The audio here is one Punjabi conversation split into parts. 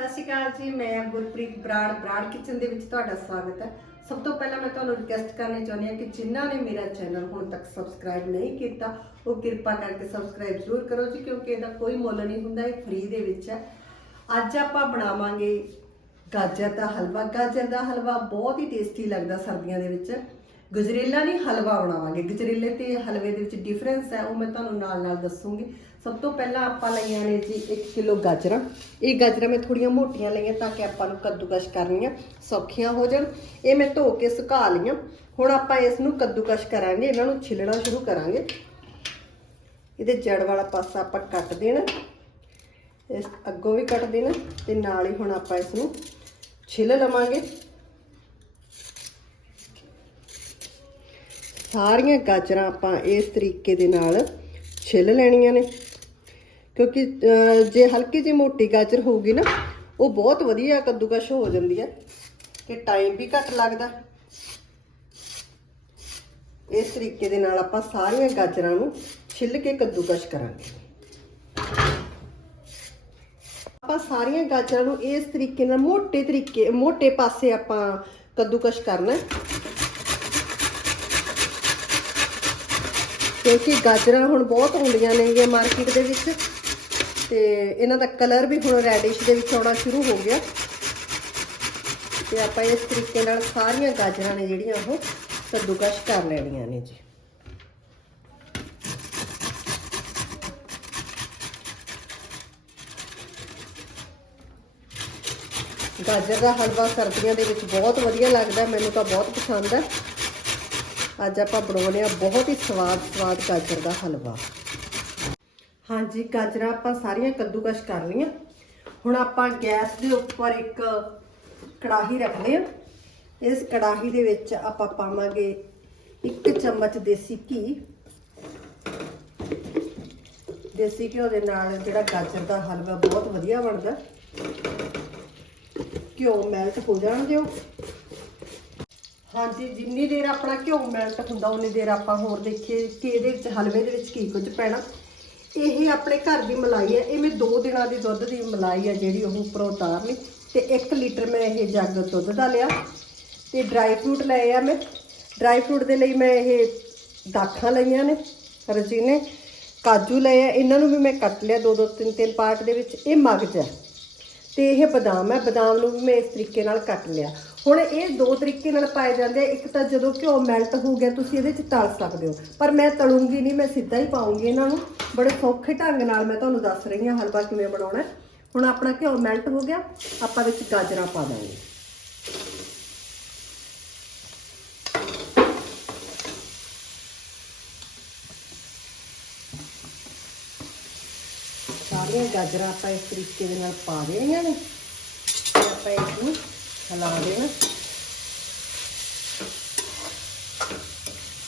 ਸਤਿ ਸ਼੍ਰੀ ਅਕਾਲ ਜੀ, ਮੈਂ ਗੁਰਪ੍ਰੀਤ ਬਰਾੜ ਬਰਾੜ ਕਿਚਨ ਦੇ ਵਿੱਚ ਤੁਹਾਡਾ ਸਵਾਗਤ ਹੈ। ਸਭ ਤੋਂ ਪਹਿਲਾਂ ਮੈਂ ਤੁਹਾਨੂੰ ਰਿਕਵੈਸਟ ਕਰਨੀ ਚਾਹੁੰਦੀ ਹਾਂ ਕਿ ਜਿਨ੍ਹਾਂ ਨੇ ਮੇਰਾ ਚੈਨਲ ਹੁਣ ਤੱਕ ਸਬਸਕ੍ਰਾਈਬ ਨਹੀਂ ਕੀਤਾ, ਉਹ ਕਿਰਪਾ ਕਰਕੇ ਸਬਸਕ੍ਰਾਈਬ ਜ਼ਰੂਰ ਕਰੋ ਜੀ, ਕਿਉਂਕਿ ਇਹਦਾ ਕੋਈ ਮੁੱਲ ਨਹੀਂ ਹੁੰਦਾ, ਇਹ ਫ੍ਰੀ ਦੇ ਵਿੱਚ ਹੈ। ਅੱਜ ਆਪਾਂ ਬਣਾਵਾਂਗੇ ਗਾਜਰ ਦਾ ਹਲਵਾ। ਗਾਜਰ ਦਾ ਹਲਵਾ ਬਹੁਤ ਹੀ ਟੇਸਟੀ ਲੱਗਦਾ ਸਰਦੀਆਂ ਦੇ ਵਿੱਚ। ਗਜਰੇਲਾ ਨਹੀਂ, ਹਲਵਾ ਬਣਾਵਾਂਗੇ। ਗਜਰੇਲੇ ਤੇ ਹਲਵੇ ਦੇ ਵਿੱਚ ਡਿਫਰੈਂਸ ਹੈ, ਉਹ ਮੈਂ ਤੁਹਾਨੂੰ ਨਾਲ ਨਾਲ ਦੱਸੂਗੀ। ਸਭ ਤੋਂ ਪਹਿਲਾਂ ਆਪਾਂ ਲਈਆਂ ਨੇ ਜੀ 1 ਕਿਲੋ ਗਾਜਰਾਂ। ਇਹ ਗਾਜਰਾਂ ਮੈਂ ਥੋੜੀਆਂ ਮੋਟੀਆਂ ਲਈਆਂ ਤਾਂ ਕਿ ਆਪਾਂ ਨੂੰ ਕੱਦੂਕਸ਼ ਕਰਨੀਆਂ ਸੌਖੀਆਂ ਹੋ ਜਾਣ। ਇਹ ਮੈਂ ਧੋ ਕੇ ਸੁਕਾ ਲਈਆਂ। ਹੁਣ ਆਪਾਂ ਇਸ ਨੂੰ ਕੱਦੂਕਸ਼ ਕਰਾਂਗੇ, ਇਹਨਾਂ ਨੂੰ ਛਿੱਲਣਾ ਸ਼ੁਰੂ ਕਰਾਂਗੇ। ਇਹਦੇ ਜੜ ਵਾਲਾ ਪਾਸਾ ਆਪਾਂ ਕੱਟ ਦੇਣਾ। ਇਸ ਅੱਗੋਂ ਵੀ ਕੱਟ ਦੇਣਾ ਤੇ ਨਾਲ ਹੀ ਹੁਣ ਆਪਾਂ ਇਸ ਨੂੰ ਛਿੱਲ ਲਵਾਂਗੇ। ਸਾਰੀਆਂ ਗਾਜਰਾਂ ਆਪਾਂ ਇਸ ਤਰੀਕੇ ਦੇ ਨਾਲ ਛਿੱਲ ਲੈਣੀਆਂ ਨੇ। ਕਿਉਂਕਿ ਜੇ ਹਲਕੀ ਜਿਹੀ ਮੋਟੀ ਗਾਜਰ ਹੋਊਗੀ ਨਾ, ਉਹ ਬਹੁਤ ਵਧੀਆ ਕੱਦੂਕਸ਼ ਹੋ ਜਾਂਦੀ ਹੈ ਤੇ ਟਾਈਮ ਵੀ ਘੱਟ ਲੱਗਦਾ। ਇਸ ਤਰੀਕੇ ਦੇ ਨਾਲ ਆਪਾਂ ਸਾਰੀਆਂ ਗਾਜਰਾਂ ਨੂੰ ਛਿੱਲ ਕੇ ਕੱਦੂਕਸ਼ ਕਰਾਂਗੇ। ਆਪਾਂ ਸਾਰੀਆਂ ਗਾਜਰਾਂ ਨੂੰ ਇਸ ਤਰੀਕੇ ਨਾਲ ਮੋਟੇ ਤਰੀਕੇ, ਮੋਟੇ ਪਾਸੇ ਆਪਾਂ ਕੱਦੂਕਸ਼ ਕਰਨਾ ਕਿਉਂਕਿ ਗਾਜਰਾਂ ਹੁਣ ਬਹੁਤ ਆਉਂਦੀਆਂ ਨੇਗੀਆਂ ਮਾਰਕੀਟ ਦੇ ਵਿੱਚ। ਤੇ ਇਹਨਾਂ ਦਾ ਕਲਰ ਵੀ ਹੁਣ ਰੈਡਿਸ਼ ਦੇ ਵਿੱਚ ਆਉਣਾ ਸ਼ੁਰੂ ਹੋ ਗਿਆ। ਤੇ ਆਪਾਂ ਇਸ ਤਰੀਕੇ ਨਾਲ ਸਾਰੀਆਂ ਗਾਜਰਾਂ ਨੇ ਜਿਹੜੀਆਂ ਉਹ ਕੱਦੂਕਸ਼ ਕਰ ਲੈਣੀਆਂ ਨੇ ਜੀ। ਗਾਜਰ ਦਾ ਹਲਵਾ ਸਰਦੀਆਂ ਦੇ ਵਿੱਚ ਬਹੁਤ ਵਧੀਆ ਲੱਗਦਾ, ਮੈਨੂੰ ਤਾਂ ਬਹੁਤ ਪਸੰਦ ਹੈ। ਅੱਜ ਆਪਾਂ ਬਣਾਉਣੇ ਆ ਬਹੁਤ ਹੀ ਸਵਾਦ ਸਵਾਦ ਗਾਜਰ ਦਾ ਹਲਵਾ। ਹਾਂਜੀ, ਗਾਜਰਾਂ ਆਪਾਂ ਸਾਰੀਆਂ ਕੱਦੂਕਸ਼ ਕਰ ਲਈਆਂ। ਹੁਣ ਆਪਾਂ ਗੈਸ ਦੇ ਉੱਪਰ ਇੱਕ ਕੜਾਹੀ ਰੱਖਦੇ ਹਾਂ। ਇਸ ਕੜਾਹੀ ਦੇ ਵਿੱਚ ਆਪਾਂ ਪਾਵਾਂਗੇ ਇੱਕ ਚਮਚ ਦੇਸੀ ਘੀ। ਦੇਸੀ ਘਿਓ ਦੇ ਨਾਲ ਜਿਹੜਾ ਗਾਜਰ ਦਾ ਹਲਵਾ ਬਹੁਤ ਵਧੀਆ ਬਣਦਾ। ਘਿਓ ਮੈਲਟ ਹੋ ਜਾਣ ਦਿਓ। ਹਾਂਜੀ, ਜਿੰਨੀ ਦੇਰ ਆਪਣਾ ਘਿਓ ਮੈਲਟ ਹੁੰਦਾ, ਉਨੀ ਦੇਰ ਆਪਾਂ ਹੋਰ ਦੇਖੀਏ ਕਿ ਇਹਦੇ ਵਿੱਚ ਹਲਵੇ ਦੇ ਵਿੱਚ ਕੀ ਕੁਝ ਪੈਣਾ। ਇਹ ਆਪਣੇ ਘਰ ਦੀ ਮਲਾਈ ਹੈ। ਇਹ ਮੈਂ 2 ਦਿਨਾਂ ਦੀ ਦੁੱਧ ਦੀ ਮਲਾਈ ਹੈ ਜਿਹੜੀ ਉਹ ਉੱਪਰੋਂ ਉਤਾਰ ਲਈ ਤੇ 1 ਲੀਟਰ ਮੈਂ ਇਹ ਜੱਗ ਦੁੱਧ ਦਾ ਲਿਆ ਤੇ ਡਰਾਈ ਫਰੂਟ ਲਏ ਆ ਮੈਂ। ਡਰਾਈ ਫਰੂਟ ਦੇ ਲਈ ਮੈਂ ਇਹ ਦਾਖਾਂ ਲਈਆਂ ਨੇ, ਰਜੀਨੇ, ਕਾਜੂ ਲਏ ਆ। ਇਹਨਾਂ ਨੂੰ ਵੀ ਮੈਂ ਕੱਟ ਲਿਆ ਦੋ ਦੋ ਤਿੰਨ ਤਿੰਨ ਪਾਰਟ ਦੇ ਵਿੱਚ। ਇਹ ਮਗਜ ਹੈ ਤੇ ਇਹ ਬਦਾਮ ਹੈ। ਬਦਾਮ ਨੂੰ ਵੀ ਮੈਂ ਇਸ ਤਰੀਕੇ ਨਾਲ ਕੱਟ ਲਿਆ। ਹੁਣ ਇਹ ਦੋ ਤਰੀਕੇ ਨਾਲ ਪਾਏ ਜਾਂਦੇ ਆ। ਇੱਕ ਤਾਂ ਜਦੋਂ ਘਿਓ ਮੈਲਟ ਹੋ ਗਿਆ, ਤੁਸੀਂ ਇਹਦੇ ਵਿੱਚ ਤਲ ਸਕਦੇ ਹੋ। ਪਰ ਮੈਂ ਤਲੂੰਗੀ ਨਹੀਂ, ਮੈਂ ਸਿੱਧਾ ਹੀ ਪਾਉਂਗੀ ਇਹਨਾਂ ਨੂੰ। ਬੜੇ ਸੌਖੇ ਢੰਗ ਨਾਲ ਮੈਂ ਤੁਹਾਨੂੰ ਦੱਸ ਰਹੀ ਹਾਂ ਹਲਵਾ ਕਿਵੇਂ ਬਣਾਉਣਾ। ਹੁਣ ਆਪਣਾ ਘਿਓ ਮੈਲਟ ਹੋ ਗਿਆ, ਆਪਾਂ ਵਿੱਚ ਗਾਜਰਾਂ ਪਾ ਦਾਂਗੇ। ਸਾਰੀਆਂ ਗਾਜਰਾਂ ਆਪਾਂ ਇਸ ਤਰੀਕੇ ਦੇ ਨਾਲ ਪਾ ਦੇਣੀਆਂ ਨੇ। ਆਪਾਂ ਇਸ ਨੂੰ ਹਿਲਾ ਦੇਣਾ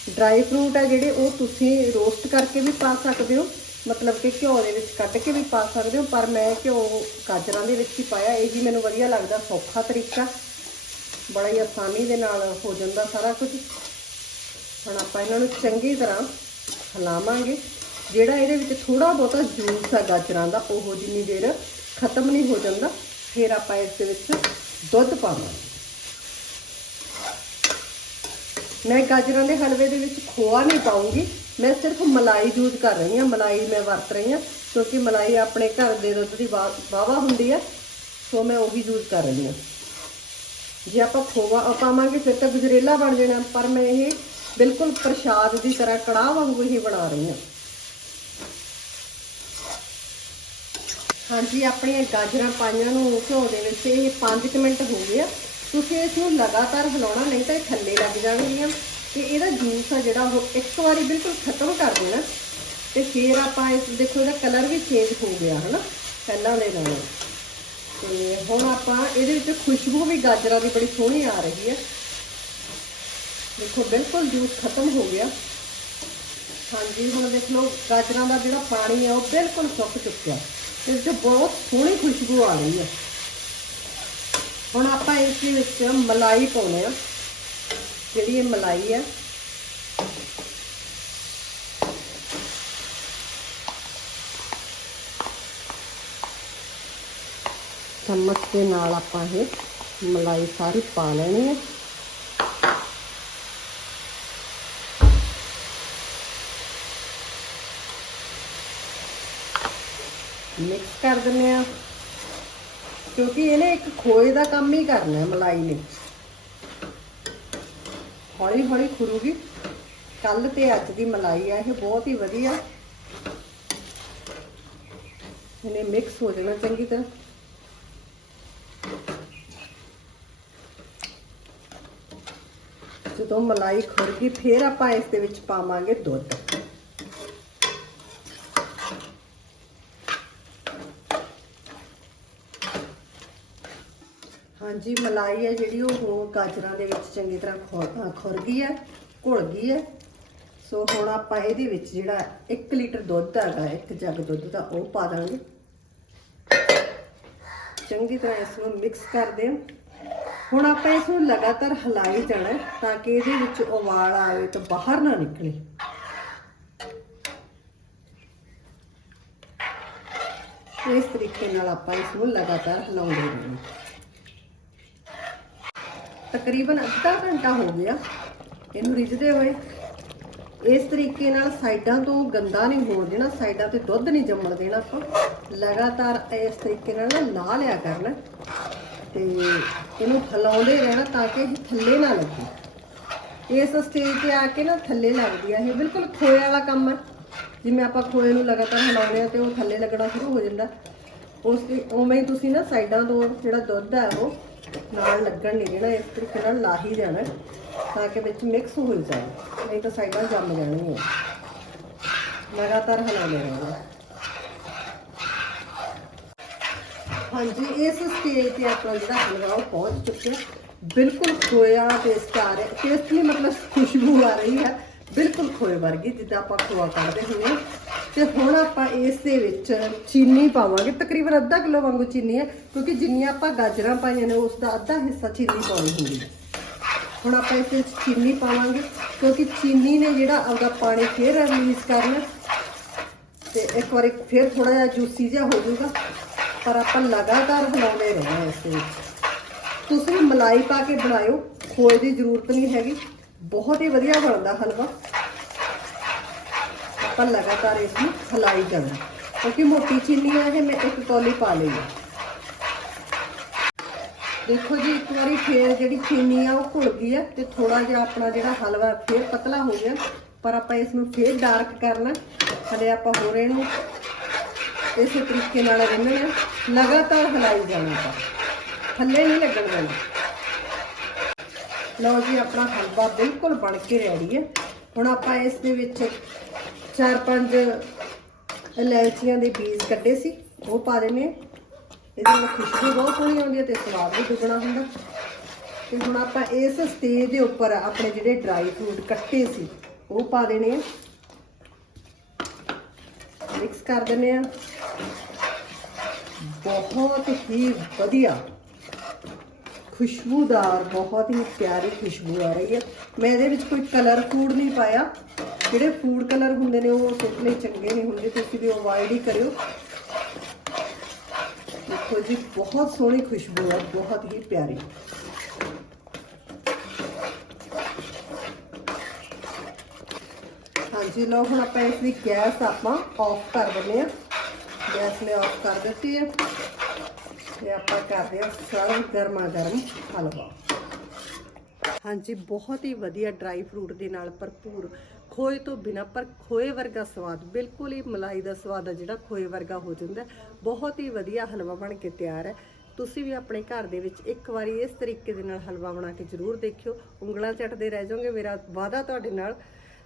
ਡਰਾਈ ਫਰੂਟ ਆ ਜਿਹੜੇ ਉਹ ਤੁਸੀਂ ਰੋਸਟ ਕਰਕੇ ਵੀ ਪਾ ਸਕਦੇ ਹੋ। ਮਤਲਬ ਕਿ ਘਿਓ ਦੇ ਵਿੱਚ ਕੱਟ ਕੇ ਵੀ ਪਾ ਸਕਦੇ ਹੋ, ਪਰ ਮੈਂ ਘਿਓ ਗਾਜਰਾਂ ਦੇ ਵਿੱਚ ਹੀ ਪਾਇਆ। ਇਹ ਹੀ ਮੈਨੂੰ ਵਧੀਆ ਲੱਗਦਾ, ਸੌਖਾ ਤਰੀਕਾ। ਬੜਾ ਹੀ ਆਸਾਨੀ ਦੇ ਨਾਲ ਹੋ ਜਾਂਦਾ ਸਾਰਾ ਕੁਝ। ਹੁਣ ਆਪਾਂ ਇਹਨਾਂ ਨੂੰ ਚੰਗੀ ਤਰ੍ਹਾਂ ਹਿਲਾਵਾਂਗੇ। ਜਿਹੜਾ ਇਹਦੇ ਵਿੱਚ ਥੋੜਾ ਬਹੁਤਾ ਜੂਸ ਆ ਗਾਜਰਾਂ ਦਾ, ਉਹ ਜਿੰਨੀ ਦੇਰ ਖਤਮ ਨਹੀਂ ਹੋ ਜਾਂਦਾ, ਫਿਰ ਆਪਾਂ ਇਸ ਦੇ ਵਿੱਚ ਦੁੱਧ ਪਾਵਾਂਗੇ ਮੈਂ ਗਾਜਰਾਂ ਦੇ ਹਲਵੇ ਦੇ ਵਿੱਚ ਖੋਆ ਨਹੀਂ ਪਾਉਂਗੀ। ਮੈਂ ਸਿਰਫ ਮਲਾਈ ਯੂਜ਼ ਕਰ ਰਹੀ ਹਾਂ। ਮਲਾਈ ਮੈਂ ਵਰਤ ਰਹੀ ਹਾਂ, ਕਿਉਂਕਿ ਮਲਾਈ ਆਪਣੇ ਘਰ ਦੇ ਦੁੱਧ ਦੀ ਵਾਵਾ ਹੁੰਦੀ ਹੈ, ਸੋ ਮੈਂ ਉਹੀ ਯੂਜ਼ ਕਰ ਰਹੀ ਹਾਂ। ਜੇ ਆਪਾਂ ਖੋਆ ਪਾਵਾਂਗੇ, ਫਿਰ ਤਾਂ ਗਜਰੇਲਾ ਬਣ ਜਾਣਾ, ਪਰ ਮੈਂ ਇਹ ਬਿਲਕੁਲ ਪ੍ਰਸ਼ਾਦ ਦੀ ਤਰ੍ਹਾਂ ਕੜਾਹ ਵਾਂਗੂ ਹੀ ਬਣਾ ਰਹੀ ਹਾਂ। ਹਾਂਜੀ, ਆਪਣੀਆਂ ਗਾਜਰਾਂ ਪਾਈਆਂ ਨੂੰ ਘਿਓ ਦੇ ਵਿੱਚ ਇਹ 5 ਮਿੰਟ ਹੋ ਗਏ ਆ। ਤੁਸੀਂ ਇਸ ਨੂੰ ਲਗਾਤਾਰ ਹਿਲਾਉਣਾ ਨਹੀਂ ਤਾਂ ਇਹ ਥੱਲੇ ਲੱਗ ਜਾਣਗੀਆਂ। ਤੇ ਇਹਦਾ ਜੂਸ ਆ ਜਿਹੜਾ, ਉਹ ਇੱਕ ਵਾਰੀ ਬਿਲਕੁਲ ਖਤਮ ਕਰ ਦੇਣਾ। ਤੇ ਫਿਰ ਆਪਾਂ ਇਸ, ਦੇਖੋ ਇਹਦਾ ਕਲਰ ਵੀ ਚੇਂਜ ਹੋ ਗਿਆ, ਹਨਾ? ਪਹਿਲਾਂ ਦੇ ਨਾਲੋਂ। ਤੇ ਹੁਣ ਆਪਾਂ ਇਹਦੇ ਵਿੱਚ ਖੁਸ਼ਬੂ ਵੀ ਗਾਜਰਾਂ ਦੀ ਬੜੀ ਸੋਹਣੀ ਆ ਰਹੀ ਹੈ ਦੇਖੋ, ਬਿਲਕੁਲ ਜੂਸ ਖਤਮ ਹੋ ਗਿਆ। ਹਾਂਜੀ, ਹੁਣ ਦੇਖ ਲਓ, ਗਾਜਰਾਂ ਦਾ ਜਿਹੜਾ ਪਾਣੀ ਹੈ ਉਹ ਬਿਲਕੁਲ ਸੁੱਕ ਚੁੱਕਿਆ। ਇਸ ਤੋਂ ਬਹੁਤ ਸੋਹਣੀ ਖੁਸ਼ਬੂ ਆ ਰਹੀ ਹੈ। ਹੁਣ ਆਪਾਂ ਇਸ ਦੇ ਵਿੱਚ ਮਲਾਈ ਪਾਉਣੇ ਆ। ਜਿਹੜੀ ਇਹ ਮਲਾਈ ਹੈ ਚਮਚ ਦੇ ਨਾਲ ਆਪਾਂ ਇਹ ਮਲਾਈ ਸਾਰੀ ਪਾ ਲੈਣੀ ਹੈ। ਮਿਕਸ ਕਰ ਦਿੰਦੇ ਆ ਕਿਉਂਕਿ ਇਹਨੇ ਇੱਕ ਖੋਏ ਦਾ ਕੰਮ ਹੀ ਕਰਨਾ ਹੈ, ਮਲਾਈ ਨੇ। ਹੌਲੀ ਹੌਲੀ ਖੁਰੂਗੀ। ਕੱਲ ਤੇ ਅੱਜ ਦੀ ਮਲਾਈ ਆ, ਇਹ ਬਹੁਤ ਹੀ ਵਧੀਆ। ਇਹਨੇ ਮਿਕਸ ਹੋ ਜਾਣਾ ਚੰਗੀ ਤਰ੍ਹਾਂ। ਜਦੋਂ ਮਲਾਈ ਖੁਰ ਗਈ, ਫਿਰ ਆਪਾਂ ਇਸ ਦੇ ਵਿੱਚ ਪਾਵਾਂਗੇ ਦੁੱਧ। ਹਾਂਜੀ, ਮਲਾਈ ਹੈ ਜਿਹੜੀ ਉਹ ਹੁਣ ਗਾਜਰਾਂ ਦੇ ਵਿੱਚ ਚੰਗੀ ਤਰ੍ਹਾਂ ਖੁਰ- ਖੁਰ ਗਈ ਹੈ, ਘੁਲ ਗਈ ਹੈ। ਸੋ ਹੁਣ ਆਪਾਂ ਇਹਦੇ ਵਿੱਚ ਜਿਹੜਾ 1 ਲੀਟਰ ਦੁੱਧ ਹੈਗਾ, ਇੱਕ ਜੱਗ ਦੁੱਧ ਦਾ ਉਹ ਪਾ ਦਾਂਗੇ। ਚੰਗੀ ਤਰ੍ਹਾਂ ਇਸ ਨੂੰ ਮਿਕਸ ਕਰਦੇ ਹਾਂ। ਹੁਣ ਆਪਾਂ ਇਸ ਨੂੰ ਲਗਾਤਾਰ ਹਿਲਾਈ ਜਾਣਾ ਤਾਂ ਕਿ ਇਹਦੇ ਵਿੱਚ ਉਬਾਲ ਆਵੇ ਤਾਂ ਬਾਹਰ ਨਾ ਨਿਕਲੇ। ਇਸ ਤਰੀਕੇ ਨਾਲ ਆਪਾਂ ਇਸ ਨੂੰ ਲਗਾਤਾਰ ਹਿਲਾਉਂਦੇ ਰਹਿਣਾ ਤਕਰੀਬਨ ਅੱਧਾ ਘੰਟਾ ਹੋ ਗਿਆ। ਇਹਨੂੰ ਰਿੱਝਦੇ ਹੋਏ। ਇਸ ਤਰੀਕੇ ਨਾਲ ਸਾਈਡਾਂ ਤੋਂ ਗੰਦਾ ਨਹੀਂ ਹੋਣ ਦੇਣਾ, ਸਾਈਡਾਂ ਤੇ ਦੁੱਧ ਨਹੀਂ ਜੰਮਣ ਦੇਣਾ ਆਪਾਂ। ਲਗਾਤਾਰ ਇਸ ਤਰੀਕੇ ਨਾਲ ਨਾ ਲਾ ਲਿਆ ਕਰਨਾ। ਤੇ ਇਹਨੂੰ ਹਿਲਾਉਂਦੇ ਰਹਿਣਾ ਤਾਂ ਕਿ ਇਹ ਥੱਲੇ ਨਾ ਲੱਗੇ। ਇਸ ਸਟੇਜ ਤੇ ਆ ਕੇ ਨਾ ਥੱਲੇ ਲੱਗਦੀ ਆ ਇਹ। ਬਿਲਕੁਲ ਖੋਏ ਵਾਲਾ ਕੰਮ ਹੈ ਜਿਵੇਂ ਆਪਾਂ ਖੋਏ ਨੂੰ ਲਗਾਤਾਰ ਹਿਲਾਉਂਦੇ ਆ ਤੇ ਉਹ ਥੱਲੇ ਲੱਗਣਾ ਸ਼ੁਰੂ ਹੋ ਜਾਂਦਾ। ਉਸ ਉਵੇਂ ਹੀ ਤੁਸੀਂ ਨਾ ਸਾਈਡਾਂ ਤੋਂ ਜਿਹੜਾ ਦੁੱਧ ਹੈ ਉਹ ਨਾਲ ਲੱਗਣ ਨਹੀਂ ਦੇਣਾ ਇਸ ਤਰੀਕੇ ਨਾਲ ਲਾ ਹੀ ਜਾਣਾ ਹੈ, ਤਾਂ ਕਿ ਵਿੱਚ ਮਿਕਸ ਹੋ ਜਾਏ। ਨਹੀਂ ਤਾਂ ਸਾਈਡਾਂ ਜੰਮ ਜਾਣਗੀਆਂ। ਲਗਾਤਾਰ ਹਿਲਾਉਂਦੇ ਰਹਿਣਾ ਹਾਂਜੀ ਇਸ ਸਟੇਜ ਤੇ ਆਪਣਾ ਜਿਹੜਾ ਹਲਵਾ ਉਹ ਪਹੁੰਚ ਚੁੱਕਿਆ ਬਿਲਕੁਲ ਖੋਇਆ ਟੇਸਟ ਆ ਰਿਹਾ ਟੇਸਟ ਨਹੀਂ ਮਤਲਬ ਖੁਸ਼ਬੂ ਆ ਰਹੀ ਹੈ। ਬਿਲਕੁਲ ਖੋਏ ਵਰਗੀ ਜਿੱਦਾਂ ਆਪਾਂ ਖੋਆ ਕੱਢਦੇ ਹੁੰਦੇ ਹਾਂ। ਤੇ ਹੁਣ ਆਪਾਂ ਇਸ ਦੇ ਵਿੱਚ ਚੀਨੀ ਪਾਵਾਂਗੇ। ਤਕਰੀਬਨ ਅੱਧਾ ਕਿਲੋ ਵਾਂਗੂ ਚੀਨੀ ਹੈ, ਕਿਉਂਕਿ ਜਿੰਨੀਆਂ ਆਪਾਂ ਗਾਜਰਾਂ ਪਾਈਆਂ ਨੇ ਉਸ ਦਾ ਅੱਧਾ ਹਿੱਸਾ ਚੀਨੀ ਪਾਉਣੀ ਹੁੰਦੀ ਹੈ। ਹੁਣ ਆਪਾਂ ਇਸ ਵਿੱਚ ਚੀਨੀ ਪਾਵਾਂਗੇ, ਕਿਉਂਕਿ ਚੀਨੀ ਨੇ ਜਿਹੜਾ ਆਪਦਾ ਪਾਣੀ ਫੇਰ ਰਿਲੀਜ਼ ਕਰਨਾ ਤੇ ਇੱਕ ਵਾਰੀ ਫੇਰ ਥੋੜਾ ਜਿਹਾ ਜੂਸੀ ਜਿਹਾ ਹੋ ਜਾਊਗਾ, ਪਰ ਆਪਾਂ ਲਗਾਤਾਰ ਹਿਲਾਉਂਦੇ ਰਹਿਣਾ ਇਸ ਦੇ ਵਿੱਚ। ਤੁਸੀਂ ਮਲਾਈ ਪਾ ਕੇ ਬਣਾਇਓ, ਖੋਏ ਦੀ ਜ਼ਰੂਰਤ ਨਹੀਂ ਹੈਗੀ। ਬਹੁਤ ਹੀ ਵਧੀਆ ਬਣਦਾ ਹਲਵਾ। ਆਪਾਂ ਲਗਾਤਾਰ ਇਸ ਨੂੰ ਹਿਲਾਈ ਜਾਣਾ ਕਿਉਂਕਿ ਮੋਟੀ ਚੀਨੀ ਹੈ ਇਹ ਮੈਂ ਇੱਕ ਕੌਲੀ ਪਾ ਲਈ ਹੈ ਦੇਖੋ ਜੀ ਇੱਕ ਵਾਰੀ ਫੇਰ ਜਿਹੜੀ ਚੀਨੀ ਆ ਉਹ ਘੁਲ ਗਈ ਹੈ ਤੇ ਥੋੜਾ ਜਿਹਾ ਆਪਣਾ ਜਿਹੜਾ ਹਲਵਾ ਫੇਰ ਪਤਲਾ ਹੋ ਗਿਆ ਪਰ ਆਪਾਂ ਇਸ ਨੂੰ ਫੇਰ ਡਾਰਕ ਕਰਨਾ ਹਲੇ ਆਪਾਂ ਹੋਰ ਇਹਨੂੰ ਇਸੇ ਤਰੀਕੇ ਨਾਲ ਰਿੰਨਣਾ ਲਗਾਤਾਰ ਹਿਲਾਈ ਜਾਣਾ ਆਪਾਂ ਥੱਲੇ ਨਹੀਂ ਲੱਗਣ ਦੇਣਾ ਲਓ ਜੀ ਆਪਣਾ ਹਲਵਾ ਬਿਲਕੁਲ ਬਣ ਕੇ ਰੈਡੀ ਹੈ ਹੁਣ ਆਪਾਂ ਇਸ ਦੇ ਵਿੱਚ ਚਾਰ ਪੰਜ ਇਲਾਇਚੀਆਂ ਦੇ ਬੀਜ ਕੱਢੇ ਸੀ, ਉਹ ਪਾ ਦੇਣੇ ਆ। ਇਹਦੇ ਨਾਲ ਖੁਸ਼ਬੂ ਬਹੁਤ ਸੋਹਣੀ ਆਉਂਦੀ ਹੈ ਤੇ ਸਵਾਦ ਵੀ ਦੁੱਗਣਾ ਹੁੰਦਾ। ਤੇ ਹੁਣ ਆਪਾਂ ਇਸ ਸਟੇਜ ਦੇ ਉੱਪਰ ਆਪਣੇ ਜਿਹੜੇ ਡਰਾਈ ਫਰੂਟ ਕੱਟੇ ਸੀ, ਉਹ ਪਾ ਦੇਣੇ ਆ। ਮਿਕਸ ਕਰ ਦਿੰਦੇ ਆ ਬਹੁਤ ਹੀ ਵਧੀਆ ਖੁਸ਼ਬੂਦਾਰ, ਬਹੁਤ ਹੀ ਪਿਆਰੀ ਖੁਸ਼ਬੂ ਆ ਰਹੀ ਹੈ। ਮੈਂ ਇਹਦੇ ਵਿੱਚ ਕੋਈ ਕਲਰ ਫੂਡ ਨਹੀਂ ਪਾਇਆ। ਜਿਹੜੇ ਫੂਡ ਕਲਰ ਹੁੰਦੇ ਨੇ ਉਹ ਸਿਹਤ ਲਈ ਚੰਗੇ ਨਹੀਂ ਹੁੰਦੇ ਤੁਸੀਂ ਵੀ ਅਵੋਇਡ ਹੀ ਕਰਿਓ। ਦੇਖੋ ਜੀ, ਬਹੁਤ ਸੋਹਣੀ ਖੁਸ਼ਬੂ ਹੈ ਬਹੁਤ ਹੀ ਪਿਆਰੀ। ਹਾਂਜੀ, ਲਓ, ਹੁਣ ਆਪਾਂ ਇਸ ਦੀ ਗੈਸ ਆਪਾਂ ਆਫ ਕਰ ਦਿੰਦੇ ਆ ਗੈਸ ਨੇ ਆਫ ਕਰ ਦਿੱਤੀ ਹੈ। ਤੇ ਆਪਾਂ ਕਰਦੇ ਆ ਸਰਵ ਗਰਮਾ ਗਰਮ ਹਲਵਾ। ਹਾਂਜੀ, ਬਹੁਤ ਹੀ ਵਧੀਆ ਡਰਾਈ ਫਰੂਟ ਦੇ ਨਾਲ ਭਰਪੂਰ ਖੋਏ ਤੋਂ ਬਿਨਾ, ਪਰ ਖੋਏ ਵਰਗਾ ਸਵਾਦ, ਬਿਲਕੁਲ ਹੀ ਮਲਾਈ ਦਾ ਸਵਾਦ ਆ ਜਿਹੜਾ ਖੋਏ ਵਰਗਾ ਹੋ ਜਾਂਦਾ ਬਹੁਤ ਹੀ ਵਧੀਆ ਹਲਵਾ ਬਣ ਕੇ ਤਿਆਰ ਹੈ। ਤੁਸੀਂ ਵੀ ਆਪਣੇ ਘਰ ਦੇ ਵਿੱਚ ਇੱਕ ਵਾਰੀ ਇਸ ਤਰੀਕੇ ਦੇ ਨਾਲ ਹਲਵਾ ਬਣਾ ਕੇ ਜ਼ਰੂਰ ਦੇਖਿਓ। ਉਂਗਲਾਂ ਚੱਟਦੇ ਰਹਿ ਜਾਓਗੇ ਮੇਰਾ ਵਾਅਦਾ ਤੁਹਾਡੇ ਨਾਲ।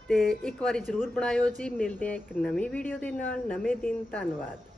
ਤੇ ਇੱਕ ਵਾਰੀ ਜ਼ਰੂਰ ਬਣਾਇਓ ਜੀ। ਮਿਲਦੇ ਆ ਇੱਕ ਨਵੀਂ ਵੀਡੀਓ ਦੇ ਨਾਲ। ਨਵੇਂ ਦਿਨ। ਧੰਨਵਾਦ।